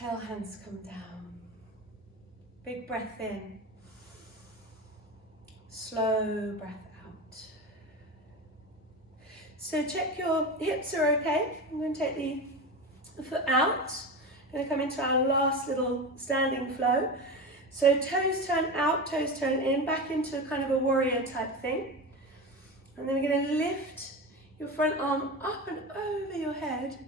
exhale, hands come down. Big breath in. Slow breath out. So check your hips are okay. I'm going to take the foot out. I'm going to come into our last little standing flow. So toes turn out, toes turn in, back into a kind of a warrior type thing. And then we're going to lift your front arm up and over your head.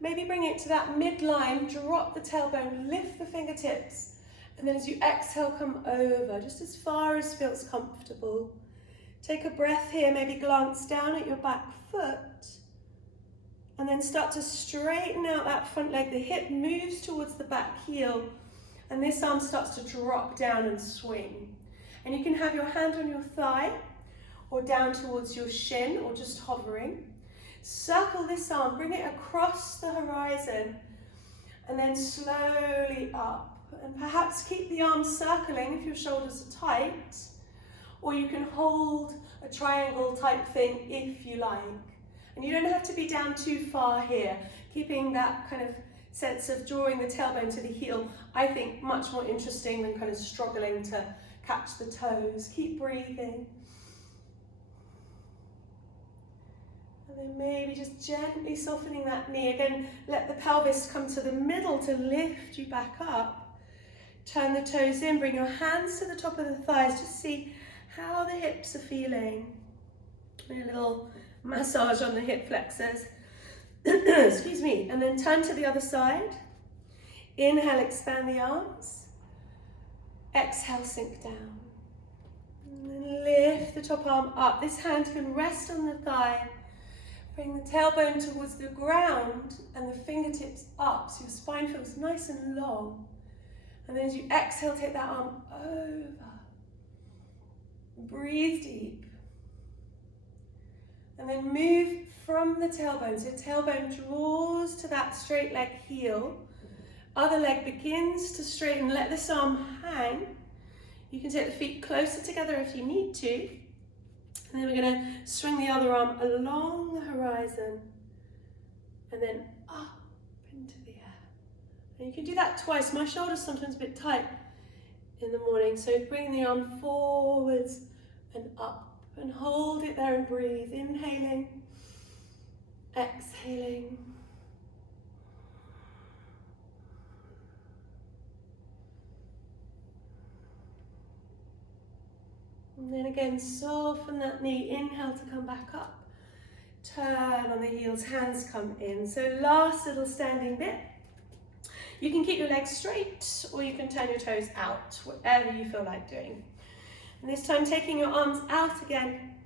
Maybe bring it to that midline, drop the tailbone, lift the fingertips. And then as you exhale, come over, just as far as feels comfortable. Take a breath here, maybe glance down at your back foot. And then start to straighten out that front leg. The hip moves towards the back heel. And this arm starts to drop down and swing. And you can have your hand on your thigh or down towards your shin or just hovering. Circle this arm, bring it across the horizon and then slowly up. And perhaps keep the arms circling if your shoulders are tight, or you can hold a triangle type thing if you like. And you don't have to be down too far here, keeping that kind of sense of drawing the tailbone to the heel, I think much more interesting than kind of struggling to catch the toes. Keep breathing. And then maybe just gently softening that knee. Again, let the pelvis come to the middle to lift you back up. Turn the toes in, bring your hands to the top of the thighs. Just see how the hips are feeling. A little massage on the hip flexors. Excuse me. And then turn to the other side. Inhale, expand the arms. Exhale, sink down. And then lift the top arm up. This hand can rest on the thigh. Bring the tailbone towards the ground and the fingertips up so your spine feels nice and long. And then as you exhale, take that arm over. Breathe deep. And then move from the tailbone. So tailbone draws to that straight leg heel. Other leg begins to straighten. Let this arm hang. You can take the feet closer together if you need to. And then we're going to swing the other arm along the horizon. And then up into the air. And you can do that twice. My shoulder's sometimes a bit tight in the morning. So bring the arm forwards and up. And hold it there and breathe. Inhaling. Exhaling. And then again, soften that knee. Inhale to come back up. Turn on the heels, hands come in. So last little standing bit. You can keep your legs straight or you can turn your toes out, whatever you feel like doing. And this time taking your arms out again.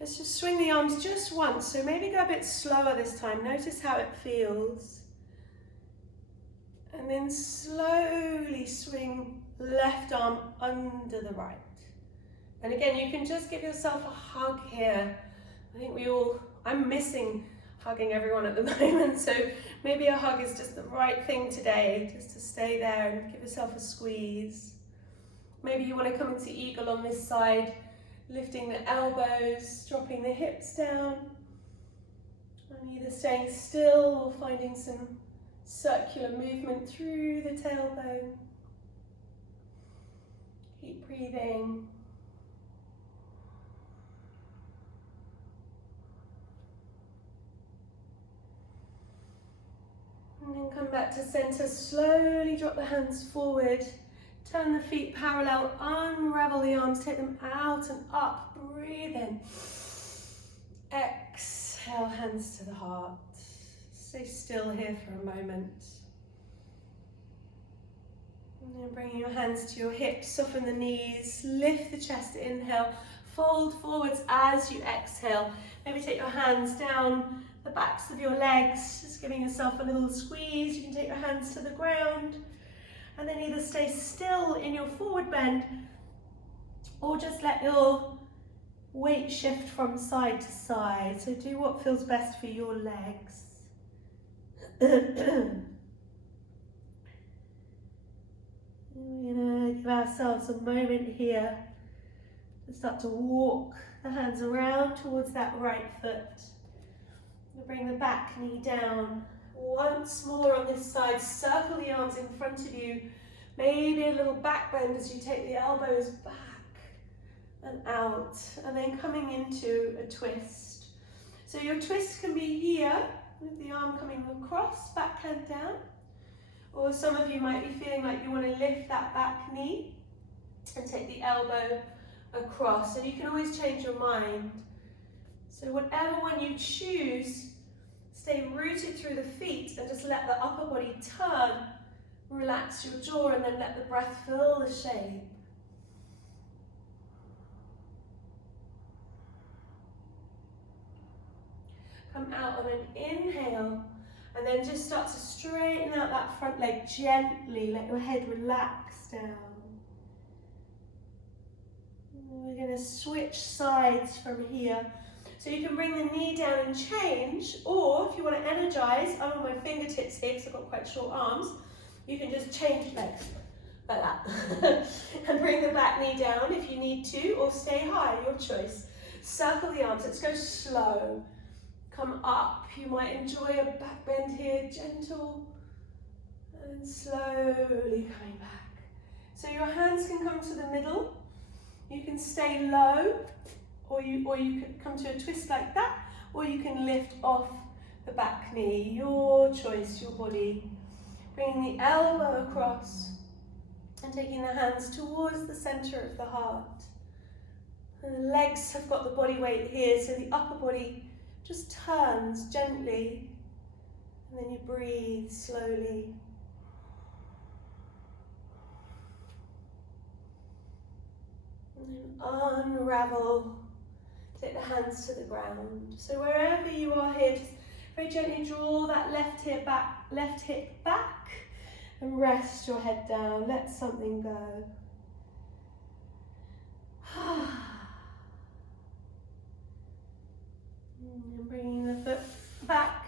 Let's just swing the arms just once. So maybe go a bit slower this time. Notice how it feels. And then slowly swing left arm under the right. And again, you can just give yourself a hug here. I think I'm missing hugging everyone at the moment, so maybe a hug is just the right thing today, just to stay there and give yourself a squeeze. Maybe you want to come into eagle on this side, lifting the elbows, dropping the hips down, and either staying still or finding some circular movement through the tailbone. Keep breathing. And then come back to center, slowly drop the hands forward, turn the feet parallel, unravel the arms, take them out and up, breathe in. Exhale, hands to the heart. Stay still here for a moment. And then bringing your hands to your hips, soften the knees, lift the chest, inhale, fold forwards as you exhale. Maybe take your hands down the backs of your legs, just giving yourself a little squeeze. You can take your hands to the ground and then either stay still in your forward bend or just let your weight shift from side to side. So do what feels best for your legs. We're going to give ourselves a moment here to start to walk the hands around towards that right foot. We'll bring the back knee down, Once more on this side, circle the arms in front of you. Maybe a little back bend as you take the elbows back and out, and then coming into a twist. So your twist can be here, with the arm coming across, backhand down, or some of you might be feeling like you want to lift that back knee and take the elbow across, and you can always change your mind. So whatever one you choose, stay rooted through the feet and just let the upper body turn. Relax your jaw and then let the breath fill the shape. Come out on an inhale and then just start to straighten out that front leg gently. Let your head relax down. We're going to switch sides from here. So you can bring the knee down and change, or if you want to energize, I'm on my fingertips here because I've got quite short arms, you can just change legs like that and bring the back knee down if you need to, or stay high, your choice. Circle the arms. Let's go slow. Come up. You might enjoy a back bend here, gentle and slowly coming back. So your hands can come to the middle. You can stay low, or you can come to a twist like that, or you can lift off the back knee. Your choice, your body. Bringing the elbow across and taking the hands towards the center of the heart. And the legs have got the body weight here, so the upper body just turns gently. And then you breathe slowly. And then unravel. Take the hands to the ground. So wherever you are here, just very gently draw that left hip back and rest your head down. Let something go. And bringing the foot back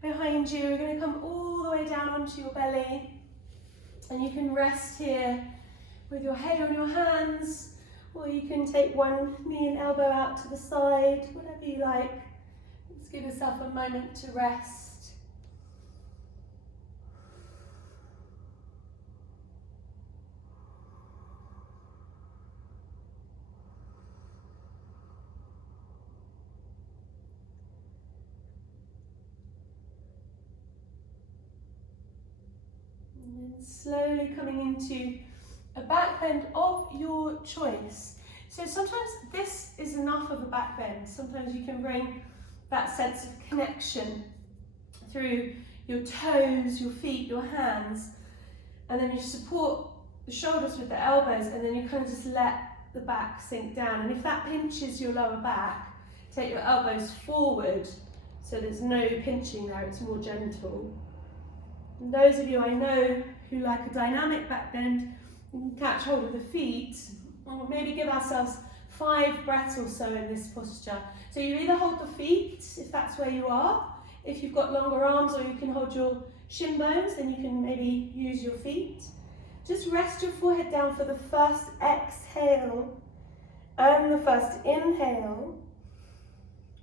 behind you. We're going to come all the way down onto your belly. And you can rest here with your head on your hands, or you can take one knee and elbow out to the side, whatever you like. Just give yourself a moment to rest. And then slowly coming into a back bend of your choice. So sometimes this is enough of a back bend. Sometimes you can bring that sense of connection through your toes, your feet, your hands, and then you support the shoulders with the elbows, and then you kind of just let the back sink down. And if that pinches your lower back, take your elbows forward so there's no pinching there, it's more gentle. And those of you I know who like a dynamic back bend, you can catch hold of the feet, or maybe give ourselves 5 breaths or so in this posture. So you either hold the feet, if that's where you are. If you've got longer arms, or you can hold your shin bones, then you can maybe use your feet. Just rest your forehead down for the first exhale and the first inhale.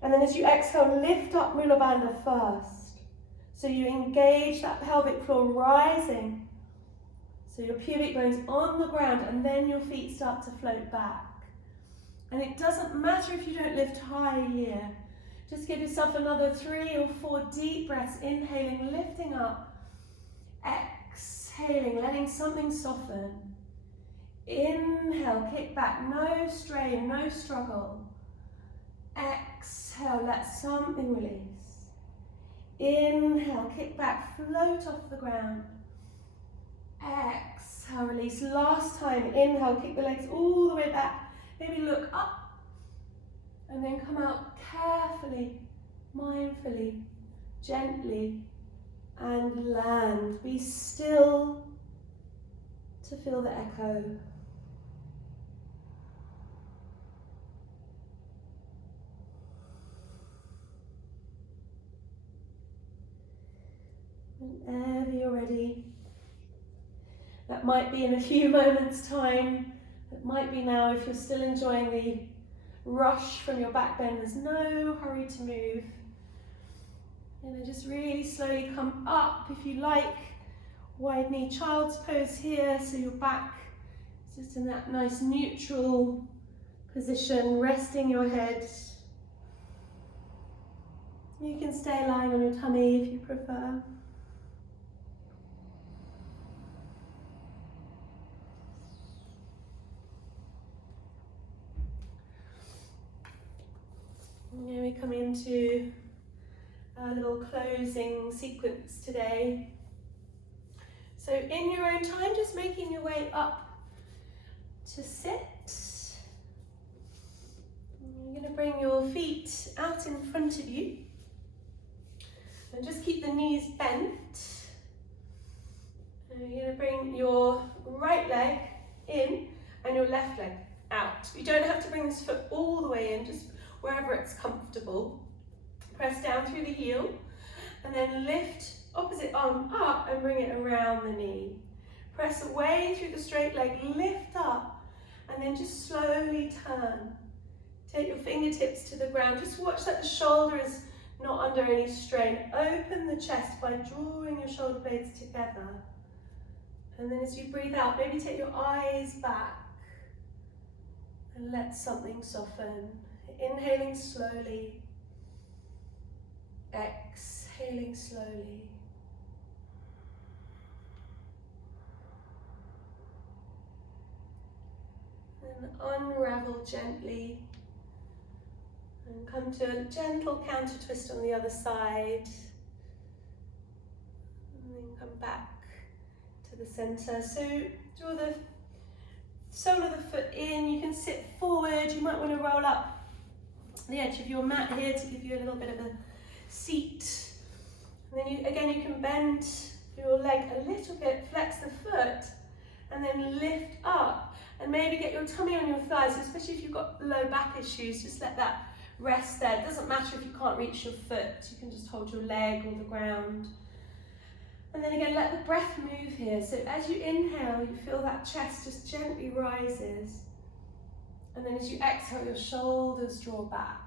And then as you exhale, lift up Mula Bandha first. So you engage that pelvic floor rising. So your pubic bone's on the ground, and then your feet start to float back. And it doesn't matter if you don't lift high here. Just give yourself another 3 or 4 deep breaths, inhaling, lifting up, exhaling, letting something soften. Inhale, kick back, no strain, no struggle. Exhale, let something release. Inhale, kick back, float off the ground. Exhale, release. Last time, inhale, kick the legs all the way back. Maybe look up and then come out carefully, mindfully, gently, and land. Be still to feel the echo. Whenever you're ready. That might be in a few moments' time. It might be now if you're still enjoying the rush from your back bend. There's no hurry to move. And then just really slowly come up, if you like. Wide knee child's pose here, so your back is just in that nice neutral position, resting your head. You can stay lying on your tummy if you prefer. And then we come into our little closing sequence today. So in your own time, just making your way up to sit. You're going to bring your feet out in front of you. And just keep the knees bent. And you're going to bring your right leg in and your left leg out. You don't have to bring this foot all the way in, just wherever it's comfortable. Press down through the heel and then lift opposite arm up and bring it around the knee. Press away through the straight leg, lift up and then just slowly turn. Take your fingertips to the ground. Just watch that the shoulder is not under any strain. Open the chest by drawing your shoulder blades together. And then as you breathe out, maybe take your eyes back and let something soften. Inhaling slowly, exhaling slowly. And unravel gently. And come to a gentle counter twist on the other side. And then come back to the center. So draw the sole of the foot in. You can sit forward. You might want to roll up the edge of your mat here to give you a little bit of a seat. And then you can bend your leg a little bit, flex the foot, and then lift up. And maybe get your tummy on your thighs, especially if you've got low back issues. Just let that rest there. It doesn't matter if you can't reach your foot. You can just hold your leg or the ground. And then again, let the breath move here. So as you inhale, you feel that chest just gently rises. And then as you exhale, your shoulders draw back.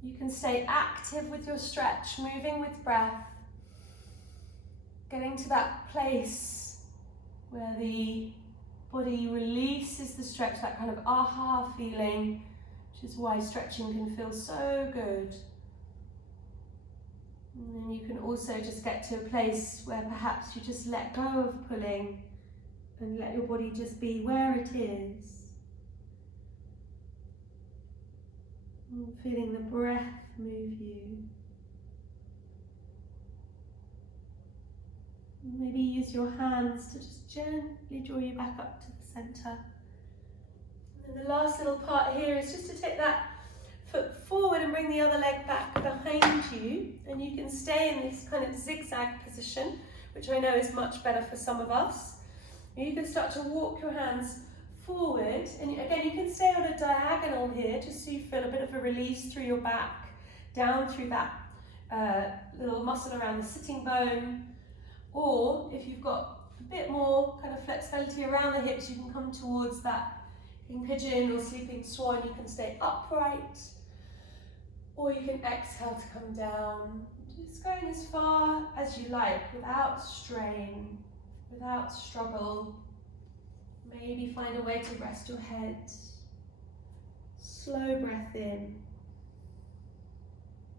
You can stay active with your stretch, moving with breath. Getting to that place where the body releases the stretch, that kind of aha feeling, which is why stretching can feel so good. And then you can also just get to a place where perhaps you just let go of pulling and let your body just be where it is. And feeling the breath move you. Maybe use your hands to just gently draw you back up to the center. And then the last little part here is just to take that foot forward and bring the other leg back behind you. And you can stay in this kind of zigzag position, which I know is much better for some of us. And you can start to walk your hands forward. And again, you can stay on a diagonal here, just so you feel a bit of a release through your back, down through that little muscle around the sitting bone. Or if you've got a bit more kind of flexibility around the hips, you can come towards that king pigeon or sleeping swan. You can stay upright, or you can exhale to come down. Just going as far as you like, without strain, without struggle. Maybe find a way to rest your head. Slow breath in,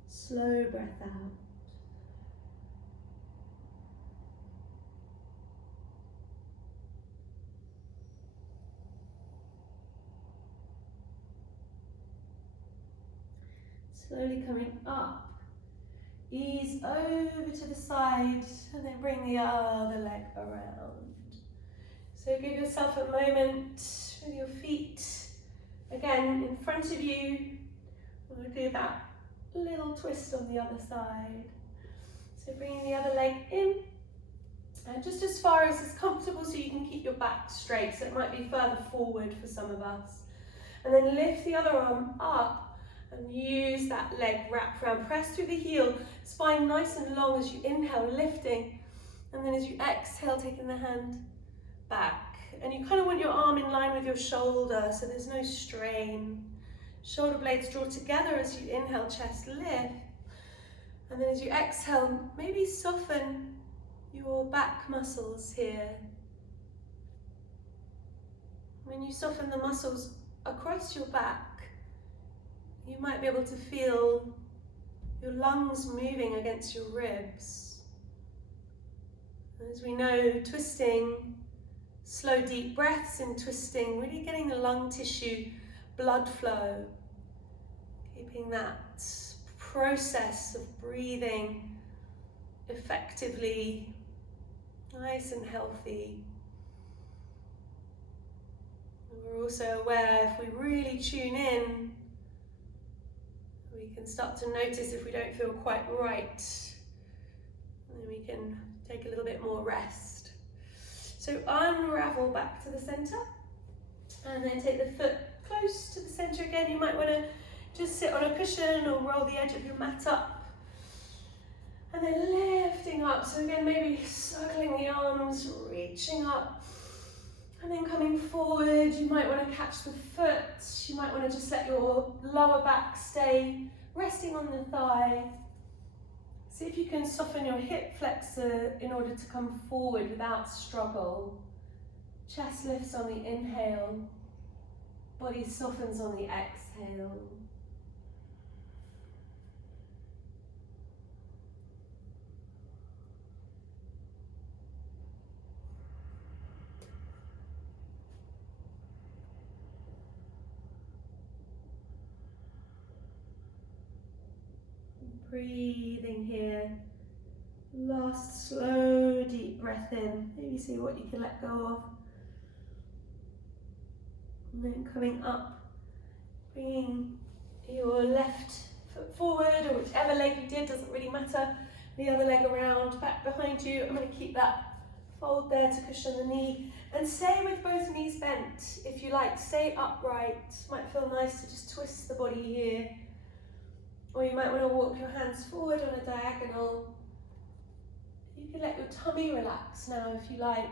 slow breath out. Slowly coming up, ease over to the side and then bring the other leg around. So give yourself a moment with your feet again in front of you. We'll do that little twist on the other side. So bringing the other leg in and just as far as is comfortable so you can keep your back straight. So it might be further forward for some of us. And then lift the other arm up. And use that leg wrap around, press through the heel, spine nice and long as you inhale, lifting. And then as you exhale, taking the hand back. And you kind of want your arm in line with your shoulder so there's no strain. Shoulder blades draw together as you inhale, chest lift. And then as you exhale, maybe soften your back muscles here. When you soften the muscles across your back, you might be able to feel your lungs moving against your ribs. As we know, twisting, slow deep breaths in twisting, really getting the lung tissue blood flow, keeping that process of breathing effectively nice and healthy. And we're also aware, if we really tune in, we can start to notice if we don't feel quite right, and then we can take a little bit more rest. So unravel back to the center, and then take the foot close to the center again. You might want to just sit on a cushion or roll the edge of your mat up. And then lifting up. So again, maybe circling the arms, reaching up. And then coming forward, you might want to catch the foot. You might want to just let your lower back stay resting on the thigh. See if you can soften your hip flexor in order to come forward without struggle. Chest lifts on the inhale. Body softens on the exhale. Breathing here. Last slow deep breath in. Maybe see what you can let go of. And then coming up, bringing your left foot forward, or whichever leg you did, doesn't really matter. The other leg around, back behind you. I'm going to keep that fold there to cushion the knee. And stay with both knees bent, if you like. Stay upright. Might feel nice to just twist the body here. Or you might want to walk your hands forward on a diagonal. You can let your tummy relax now if you like,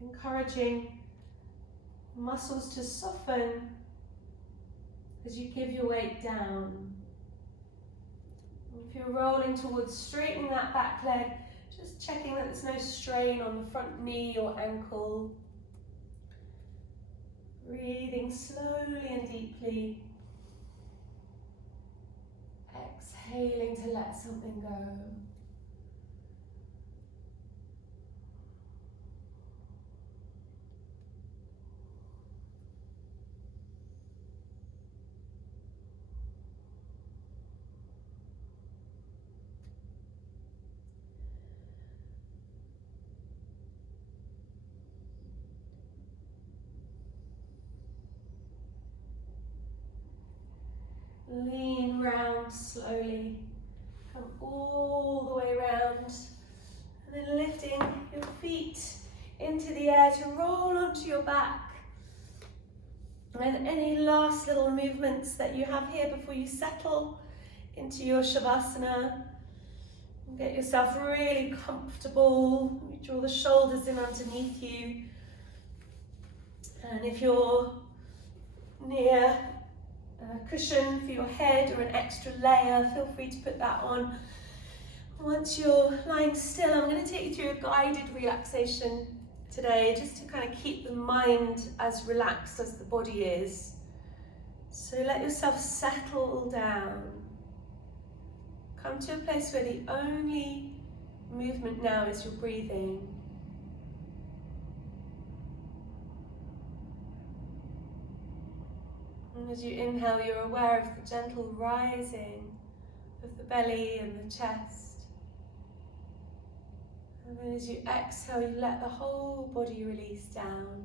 encouraging muscles to soften as you give your weight down. If you're rolling towards straightening that back leg, just checking that there's no strain on the front knee or ankle. Breathing slowly and deeply. Exhaling to let something go. Lean round slowly, come all the way round, and then lifting your feet into the air to roll onto your back. And any last little movements that you have here before you settle into your Shavasana. Get yourself really comfortable. You draw the shoulders in underneath you. And if you're near a cushion for your head or an extra layer, feel free to put that on. Once you're lying still, I'm going to take you through a guided relaxation today, just to kind of keep the mind as relaxed as the body is. So let yourself settle down. Come to a place where the only movement now is your breathing. And as you inhale, you're aware of the gentle rising of the belly and the chest. And then as you exhale, you let the whole body release down.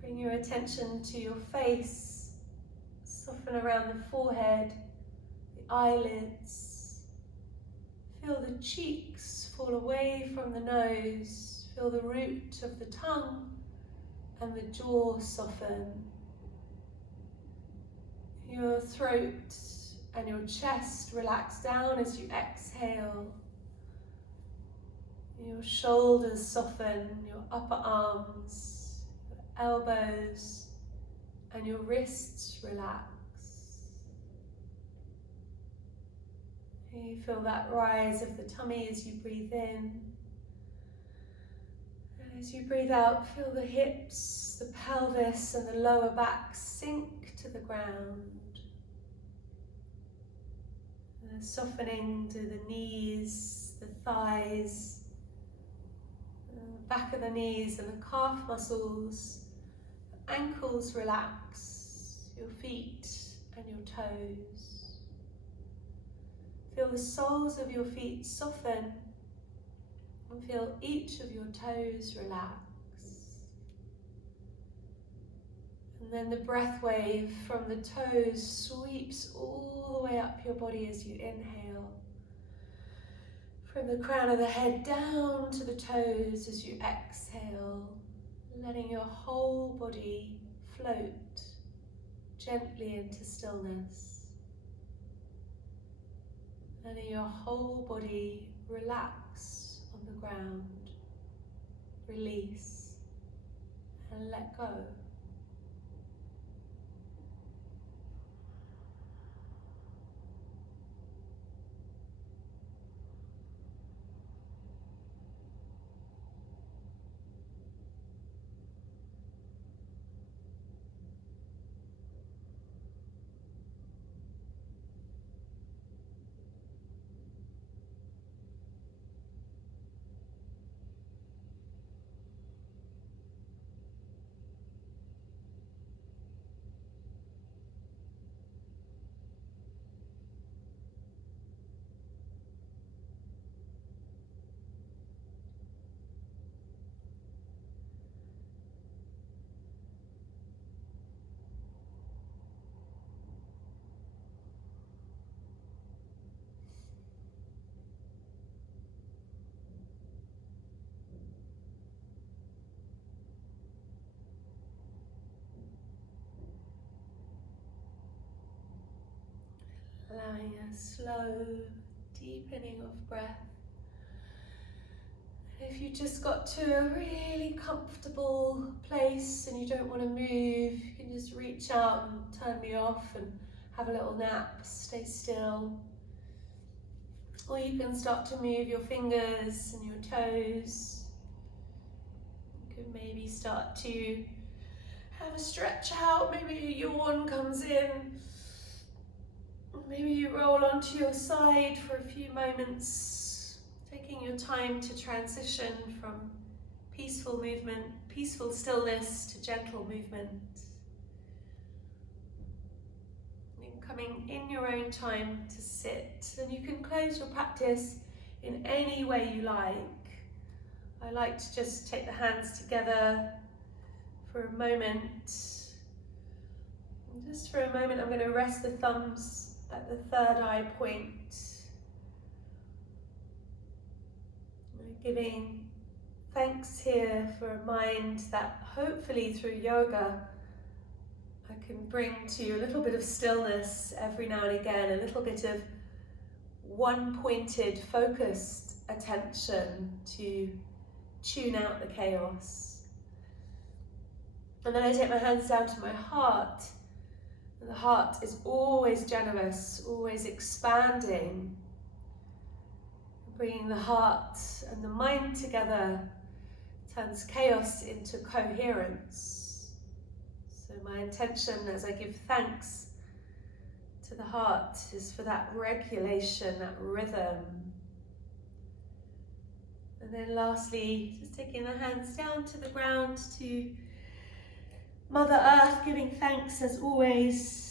Bring your attention to your face. Soften around the forehead, the eyelids. Feel the cheeks fall away from the nose. Feel the root of the tongue and the jaw soften. Your throat and your chest relax down as you exhale. Your shoulders soften, your upper arms, your elbows, and your wrists relax. You feel that rise of the tummy as you breathe in. And as you breathe out, feel the hips, the pelvis and the lower back sink to the ground. And softening to the knees, the thighs, the back of the knees and the calf muscles. The ankles relax, your feet and your toes. Feel the soles of your feet soften and feel each of your toes relax. And then the breath wave from the toes sweeps all the way up your body as you inhale. From the crown of the head down to the toes as you exhale, letting your whole body float gently into stillness. Letting your whole body relax on the ground, release and let go. Allowing a slow deepening of breath. If you just got to a really comfortable place and you don't want to move, you can just reach out and turn me off and have a little nap, stay still. Or you can start to move your fingers and your toes. You can maybe start to have a stretch out, maybe a yawn comes in. Maybe you roll onto your side for a few moments, taking your time to transition from peaceful movement, peaceful stillness to gentle movement. And coming in your own time to sit, and you can close your practice in any way you like. I like to just take the hands together for a moment. And just for a moment, I'm going to rest the thumbs at the third eye point, giving thanks here for a mind that hopefully through yoga I can bring to a little bit of stillness every now and again, a little bit of one-pointed, focused attention to tune out the chaos. And then I take my hands down to my heart. The heart is always generous, always expanding. Bringing the heart and the mind together turns chaos into coherence. So my intention as I give thanks to the heart is for that regulation, that rhythm. And then lastly, just taking the hands down to the ground to Mother Earth, giving thanks as always